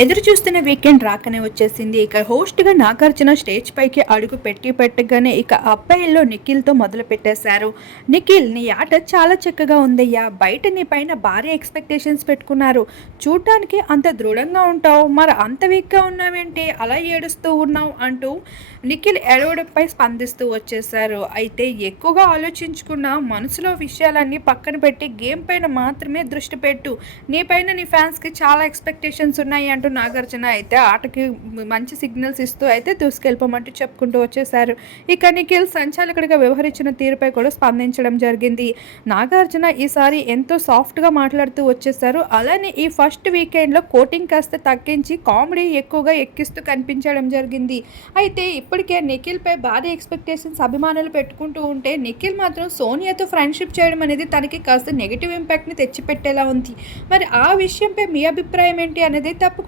ఎదురు చూస్తున్న వీకెండ్ రాకనే వచ్చేసింది. ఇక హోస్ట్గా నాగార్జున స్టేజ్ పైకి అడుగు పెట్టి పెట్టగానే ఇక అబ్బాయిల్లో నిఖిల్తో మొదలు పెట్టేశారు. నిఖిల్ నీ ఆట చాలా చక్కగా ఉందయ్యా. బయట నీ పైన భారీ ఎక్స్పెక్టేషన్స్ పెట్టుకున్నారు. చూడటానికి అంత దృఢంగా ఉంటావు. మరి అంత వీక్గా ఉన్నావేంటి? అలా ఏడుస్తూ ఉన్నావు అంటూ నిఖిల్ ఎడవడంపై స్పందిస్తూ వచ్చేసారు అయితే ఎక్కువగా ఆలోచించుకున్న మనసులో విషయాలన్నీ పక్కన పెట్టి గేమ్ పైన మాత్రమే దృష్టి పెట్టు. నీ పైన నీ ఫ్యాన్స్కి చాలా ఎక్స్పెక్టేషన్స్ ఉన్నాయి అంటూ నాగార్జున అయితే ఆటకి మంచి సిగ్నల్స్ ఇస్తూ అయితే దూసుకెళ్ళిపోమంటూ చెప్పుకుంటూ వచ్చేసారు ఇక నిఖిల్ సంచాలకుడిగా వ్యవహరించిన తీరుపై కూడా స్పందించడం జరిగింది. నాగార్జున ఈసారి ఎంతో సాఫ్ట్గా మాట్లాడుతూ వచ్చేసారు అలానే ఈ ఫస్ట్ వీకెండ్లో కోటింగ్ కాస్త తగ్గించి కామెడీ ఎక్కువగా ఎక్కిస్తూ కనిపించడం జరిగింది. అయితే ఇప్పటికే నిఖిల్పై భారీ ఎక్స్పెక్టేషన్స్ అభిమానులు పెట్టుకుంటూ ఉంటే నిఖిల్ మాత్రం సోనియాతో ఫ్రెండ్షిప్ చేయడం అనేది తనకి కాస్త నెగిటివ్ ఇంపాక్ట్ని తెచ్చిపెట్టేలా ఉంది. మరి ఆ విషయంపై మీ అభిప్రాయం ఏంటి? అనేది తప్పకుండా